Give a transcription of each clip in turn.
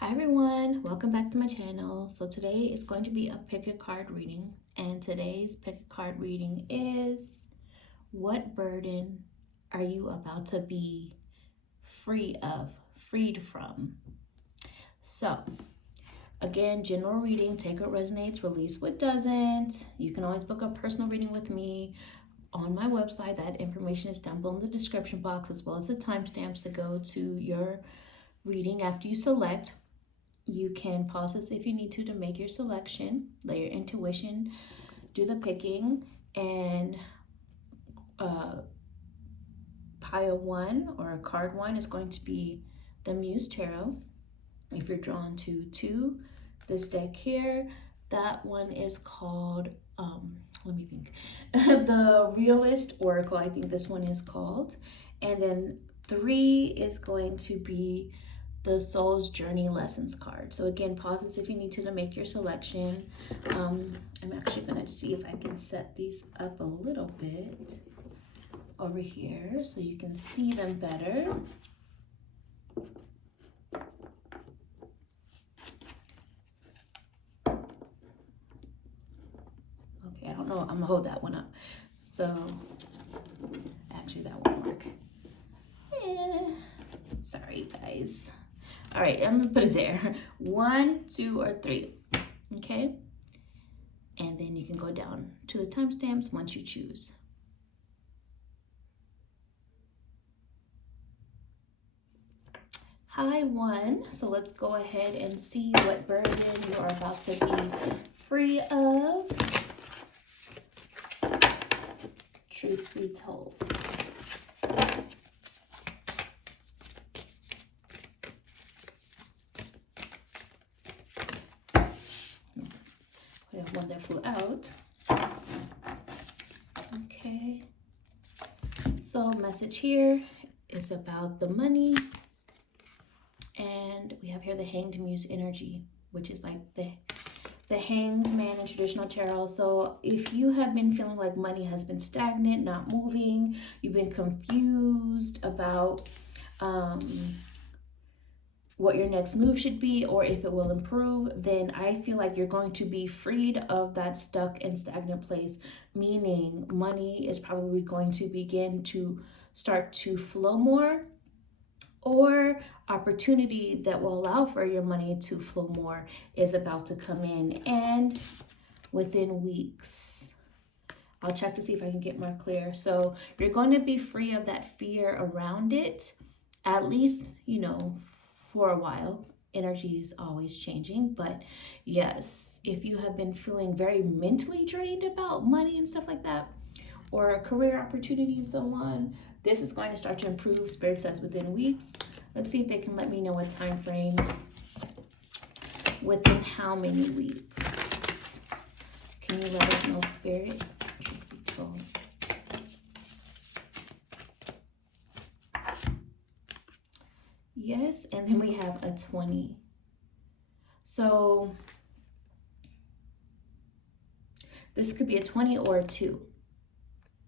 Hi everyone, welcome back to my channel. So today is going to be a pick a card reading, and today's pick a card reading is, what burden are you about to be freed from? So again, general reading, take what resonates, release what doesn't. You can always book a personal reading with me on my website. That information is down below in the description box, as well as the timestamps to go to your reading after you select. You can pause this if you need to make your selection, let your intuition do the picking, and pile one or card one is going to be the Muse Tarot. If you're drawn to two, this deck here, that one is called, let me think, the Realist Oracle, I think this one is called. And then three is going to be the Soul's Journey Lessons card. So again, pause this if you need to make your selection. I'm actually going to see if I can set these up a little bit over here so you can see them better. Okay, I don't know. I'm going to hold that one up. So actually that won't work. Sorry, guys. All right, I'm gonna put it there. 1, 2, or 3. Okay, and then you can go down to the timestamps once you choose. Hi, 1. So let's go ahead and see what burden you are about to be free of. Truth be told. We have one that flew out. Okay. So message here is about the money. And we have here the Hanged Muse energy, which is like the Hanged Man in traditional tarot. So if you have been feeling like money has been stagnant, not moving, you've been confused about what your next move should be or if it will improve, then I feel like you're going to be freed of that stuck and stagnant place, meaning money is probably going to begin to start to flow more, or opportunity that will allow for your money to flow more is about to come in, and within weeks. I'll check to see if I can get more clear. So you're going to be free of that fear around it, at least, for a while. Energy is always changing, but yes, if you have been feeling very mentally drained about money and stuff like that, or a career opportunity and so on, this is going to start to improve. Spirit says within weeks. Let's see if they can let me know a time frame. Within how many weeks? Can you let us know, Spirit? Truth be told. Yes, and then we have a 20. So this could be a 20 or a 2.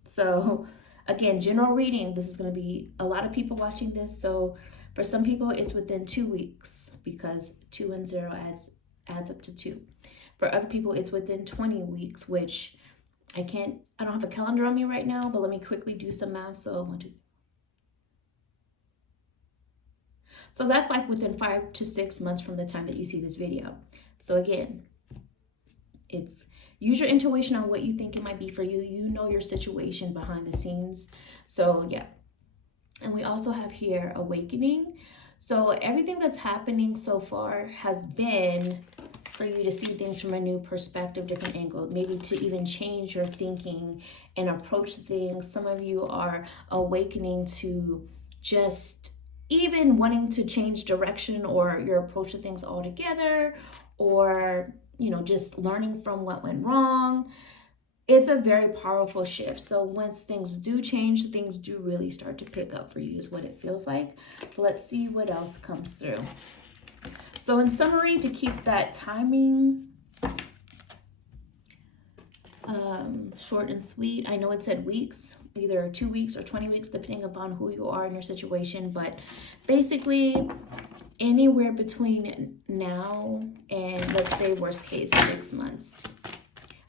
So again, general reading, this is going to be a lot of people watching this. So for some people, it's within 2 weeks because 2 and 0 adds up to 2. For other people, it's within 20 weeks, which I don't have a calendar on me right now, but let me quickly do some math. So 1, 2. So that's like within 5 to 6 months from the time that you see this video. So again, it's use your intuition on what you think it might be for you. You know your situation behind the scenes. So yeah. And we also have here awakening. So everything that's happening so far has been for you to see things from a new perspective, different angle, maybe to even change your thinking and approach things. Some of you are awakening to just even wanting to change direction or your approach to things altogether, or just learning from what went wrong. It's a very powerful shift. So once things do change, things do really start to pick up for you is what it feels like. But let's see what else comes through. So in summary, to keep that timing short and sweet, I know it said weeks, either 2 weeks or 20 weeks, depending upon who you are in your situation. But basically, anywhere between now and, let's say, worst case, 6 months.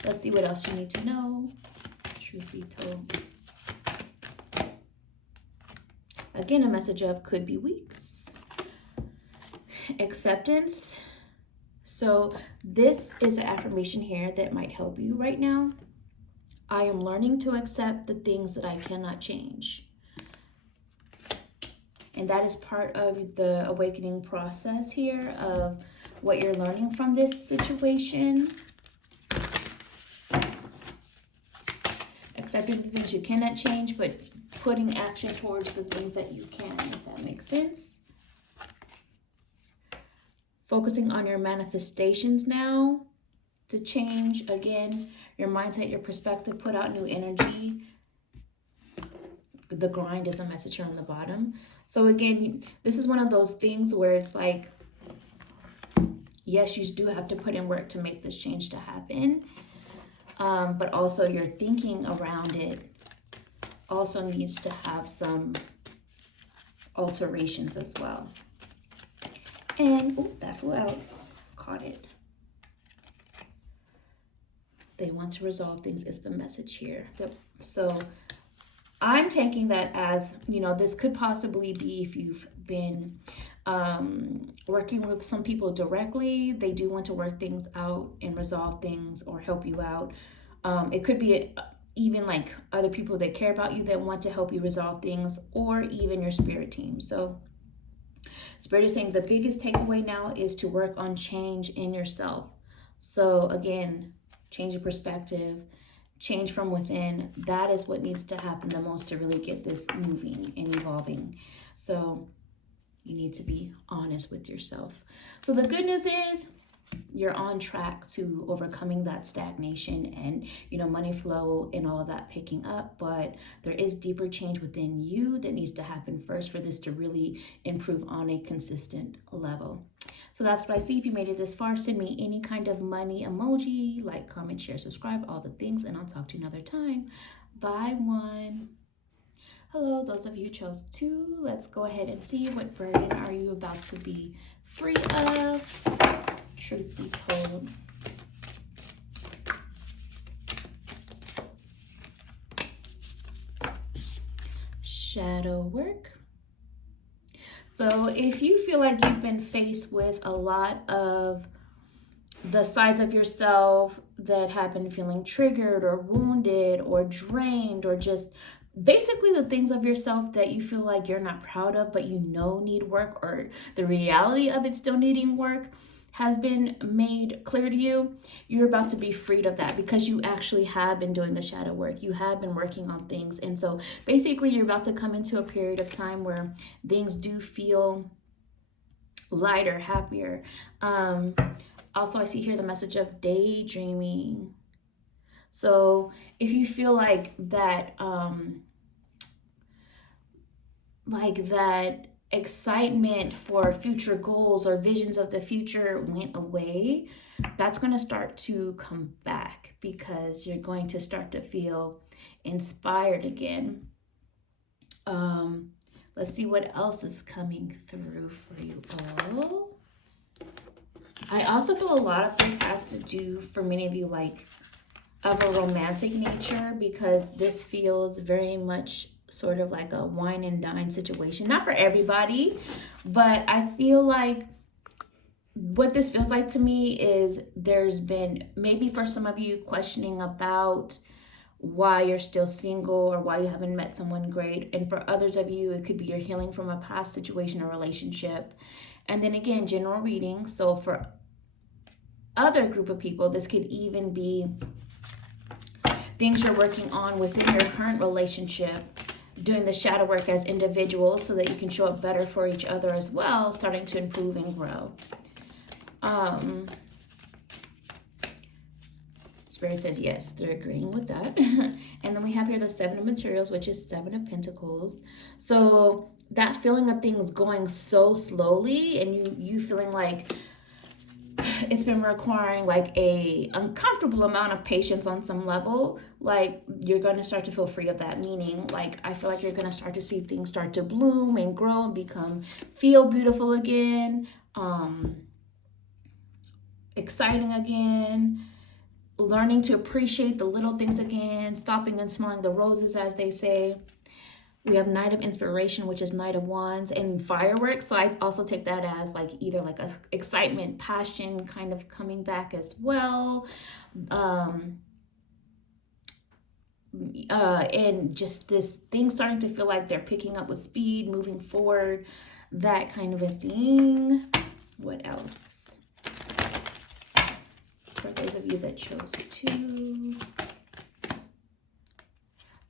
Let's see what else you need to know. Truth be told. Again, a message of could be weeks. Acceptance. So this is an affirmation here that might help you right now. I am learning to accept the things that I cannot change. And that is part of the awakening process here of what you're learning from this situation. Accepting the things you cannot change, but putting action towards the things that you can, if that makes sense. Focusing on your manifestations now to change, again, your mindset, your perspective, put out new energy. The grind is a message here on the bottom. So again, this is one of those things where it's like, yes, you do have to put in work to make this change to happen. But also your thinking around it also needs to have some alterations as well. And, oh, that flew out. Caught it. They want to resolve things is the message here. So I'm taking that as, you know, this could possibly be if you've been working with some people directly. They do want to work things out and resolve things or help you out. It could be even like other people that care about you that want to help you resolve things, or even your spirit team. So Spirit is saying the biggest takeaway now is to work on change in yourself. So again, change your perspective, change from within. That is what needs to happen the most to really get this moving and evolving. So you need to be honest with yourself. So the good news is you're on track to overcoming that stagnation and, you know, money flow and all of that picking up. But there is deeper change within you that needs to happen first for this to really improve on a consistent level. So that's what I see. If you made it this far, send me any kind of money emoji, like, comment, share, subscribe, all the things, and I'll talk to you another time. Bye, one. Hello, those of you who chose 2. Let's go ahead and see what burden are you about to be free of. Truth be told. Shadow work. So if you feel like you've been faced with a lot of the sides of yourself that have been feeling triggered or wounded or drained, or just basically the things of yourself that you feel like you're not proud of, but you know need work, or the reality of it still needing work has been made clear to you, you're about to be freed of that because you actually have been doing the shadow work. You have been working on things. And so basically you're about to come into a period of time where things do feel lighter, happier. Also, I see here the message of daydreaming. So if you feel like that, excitement for future goals or visions of the future went away, that's going to start to come back because you're going to start to feel inspired again. Let's see what else is coming through for you all. I also feel a lot of this has to do, for many of you, like of a romantic nature, because this feels very much sort of like a wine and dine situation. Not for everybody, but I feel like what this feels like to me is there's been, maybe for some of you, questioning about why you're still single or why you haven't met someone great. And for others of you, it could be you're healing from a past situation or relationship. And then again, general reading. So for other group of people, this could even be things you're working on within your current relationship, doing the shadow work as individuals so that you can show up better for each other as well, starting to improve and grow. Spirit says yes, they're agreeing with that. And then we have here the 7 of materials, which is 7 of pentacles. So that feeling of things going so slowly and you feeling like it's been requiring like a uncomfortable amount of patience on some level. Like you're going to start to feel free of that, meaning like I feel like you're going to start to see things start to bloom and grow and feel beautiful again, exciting again, learning to appreciate the little things again, stopping and smelling the roses, as they say. We have Knight of Inspiration, which is Knight of Wands, and fireworks. So I also take that as like either like a excitement, passion kind of coming back as well. And just this thing starting to feel like they're picking up with speed, moving forward, that kind of a thing. What else? For those of you that chose 2.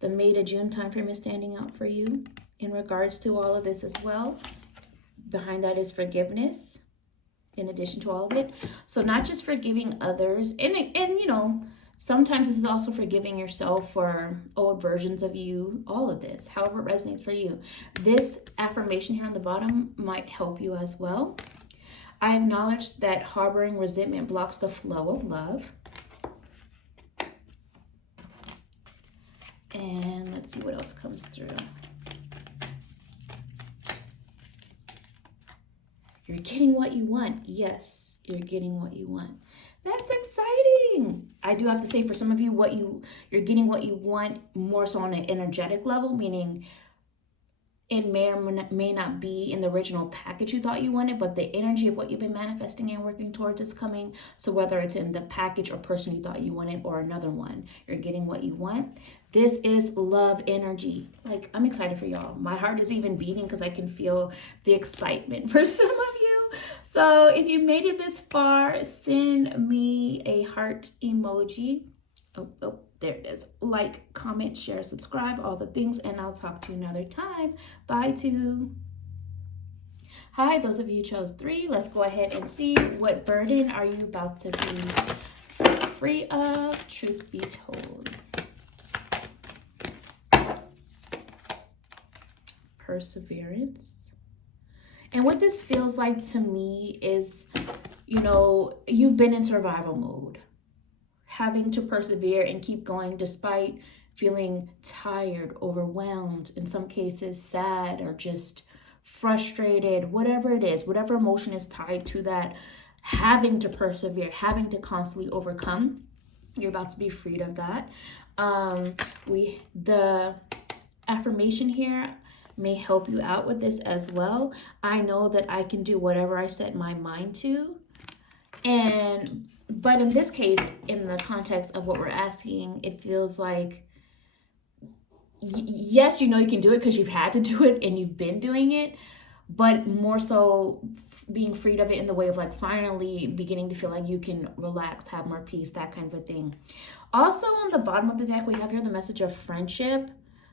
The May to June time frame is standing out for you in regards to all of this as well. Behind that is forgiveness in addition to all of it. So not just forgiving others, and you know, sometimes this is also forgiving yourself for old versions of you, all of this, however it resonates for you. This affirmation here on the bottom might help you as well. I acknowledge that harboring resentment blocks the flow of love. And let's see what else comes through. You're getting what you want. Yes, you're getting what you want. That's exciting. I do have to say, for some of you, you're getting what you want more so on an energetic level, meaning it may or may not be in the original package you thought you wanted, but the energy of what you've been manifesting and working towards is coming. So whether it's in the package or person you thought you wanted or another one, you're getting what you want. This is love energy. Like, I'm excited for y'all. My heart is even beating because I can feel the excitement for some of you. So if you made it this far, send me a heart emoji. Oh, there it is. Like, comment, share, subscribe, all the things, and I'll talk to you another time. Bye, 2. Hi, those of you who chose 3. Let's go ahead and see, what burden are you about to be free of? Truth be told. Perseverance. And what this feels like to me is, you know, you've been in survival mode, having to persevere and keep going despite feeling tired, overwhelmed, in some cases sad, or just frustrated, whatever it is, whatever emotion is tied to that, having to persevere, having to constantly overcome. You're about to be freed of that. The affirmation here may help you out with this as well. I know that I can do whatever I set my mind to. But in this case, in the context of what we're asking, it feels like, yes, you know you can do it because you've had to do it and you've been doing it, but more so being freed of it in the way of like finally beginning to feel like you can relax, have more peace, that kind of a thing. Also on the bottom of the deck, we have here the message of friendship.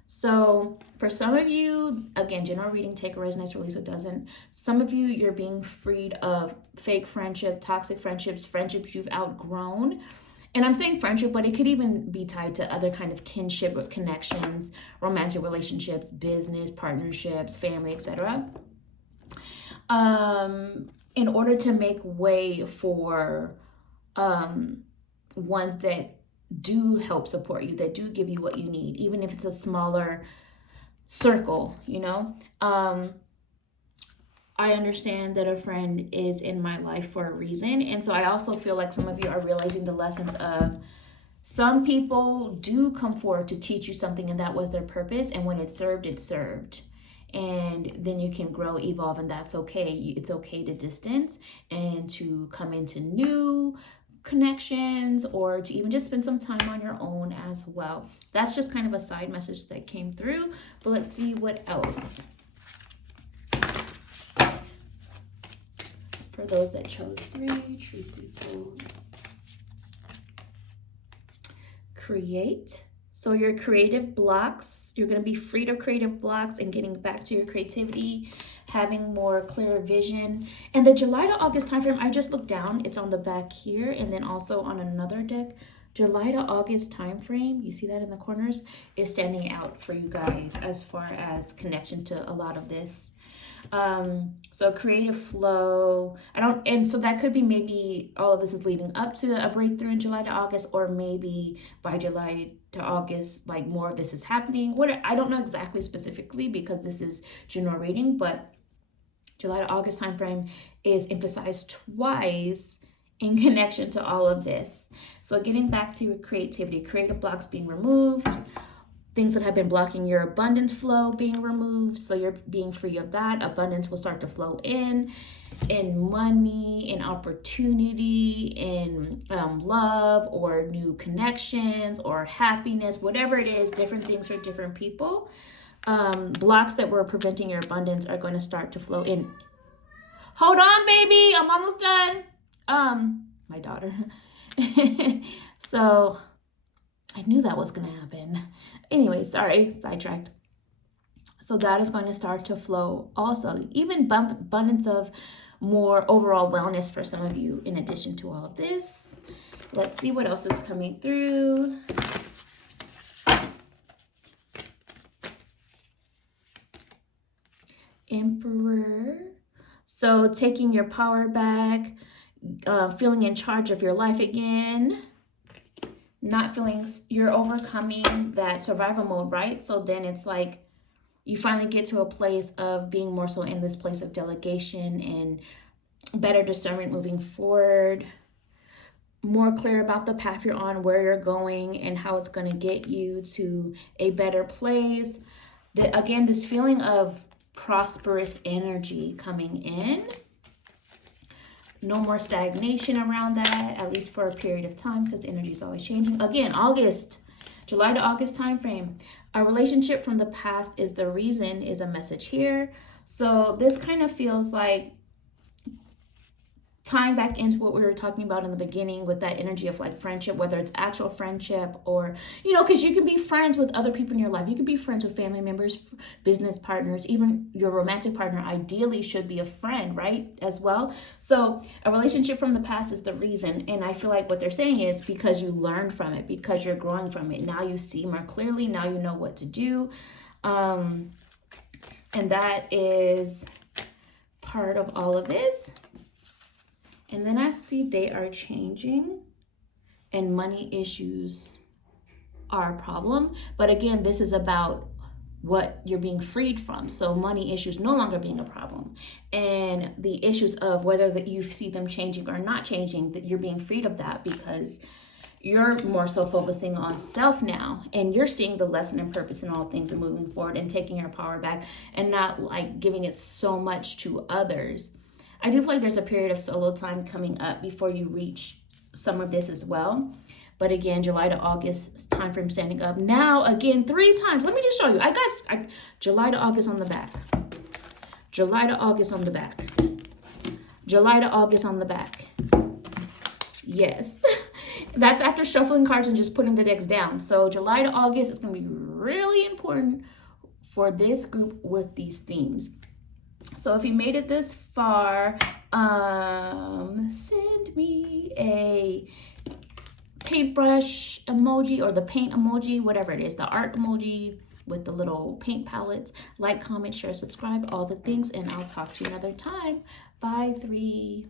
So for some of you, again, general reading, take a resonance, release what doesn't. Some of you, you're being freed of fake friendship, toxic friendships, friendships you've outgrown. And I'm saying friendship, but it could even be tied to other kind of kinship or connections, romantic relationships, business, partnerships, family, etc. In order to make way for ones that do help support you, that do give you what you need, even if it's a smaller circle, you know. I understand that a friend is in my life for a reason, and so I also feel like some of you are realizing the lessons of some people do come forward to teach you something, and that was their purpose, and when it served, it served. And then you can grow, evolve, and that's okay. It's okay to distance and to come into new connections, or to even just spend some time on your own as well. That's just kind of a side message that came through, but let's see what else. For those that chose 3, truth be told. Create. So your creative blocks, you're going to be freed of creative blocks and getting back to your creativity, having more clear vision. And the July to August timeframe, I just looked down, it's on the back here, and then also on another deck. July to August timeframe, you see that in the corners, is standing out for you guys as far as connection to a lot of this. So creative flow. And so that could be maybe all of this is leading up to a breakthrough in July to August, or maybe by July to August, like more of this is happening. I don't know exactly specifically because this is general reading, but July to August timeframe is emphasized twice in connection to all of this. So getting back to creativity, creative blocks being removed, things that have been blocking your abundance flow being removed. So you're being free of that. Abundance will start to flow in money, in opportunity, in love, or new connections, or happiness, whatever it is, different things for different people. Blocks that were preventing your abundance are going to start to flow in. Hold on, baby, I'm almost done. My daughter. So I knew that was going to happen. Anyway, sorry, sidetracked. So that is going to start to flow also. Even abundance of more overall wellness for some of you in addition to all of this. Let's see what else is coming through. Emperor. So taking your power back, feeling in charge of your life again. Not feeling you're overcoming that survival mode, right? So then it's like you finally get to a place of being more so in this place of delegation and better discernment moving forward, more clear about the path you're on, where you're going, and how it's going to get you to a better place. Again, this feeling of prosperous energy coming in. No more stagnation around that, at least for a period of time, because energy is always changing. Again, August, July to August time frame. A relationship from the past is the reason is a message here. So this kind of feels like tying back into what we were talking about in the beginning with that energy of like friendship, whether it's actual friendship or, because you can be friends with other people in your life. You can be friends with family members, business partners, even your romantic partner ideally should be a friend, right? As well. So a relationship from the past is the reason. And I feel like what they're saying is because you learned from it, because you're growing from it. Now you see more clearly. Now you know what to do. And that is part of all of this. And then I see they are changing and money issues are a problem. But again, this is about what you're being freed from. So money issues no longer being a problem. And the issues of whether that you see them changing or not changing, that you're being freed of that because you're more so focusing on self now. And you're seeing the lesson and purpose in all things and moving forward and taking your power back and not like giving it so much to others. I do feel like there's a period of solo time coming up before you reach some of this as well. But again, July to August time frame standing up. Now, again, 3 times. Let me just show you. July to August on the back. July to August on the back. July to August on the back. Yes. That's after shuffling cards and just putting the decks down. So July to August is going to be really important for this group with these themes. So if you made it this far, send me a paintbrush emoji or the paint emoji, whatever it is, the art emoji with the little paint palettes. Like, comment, share, subscribe, all the things, and I'll talk to you another time. Bye, 3.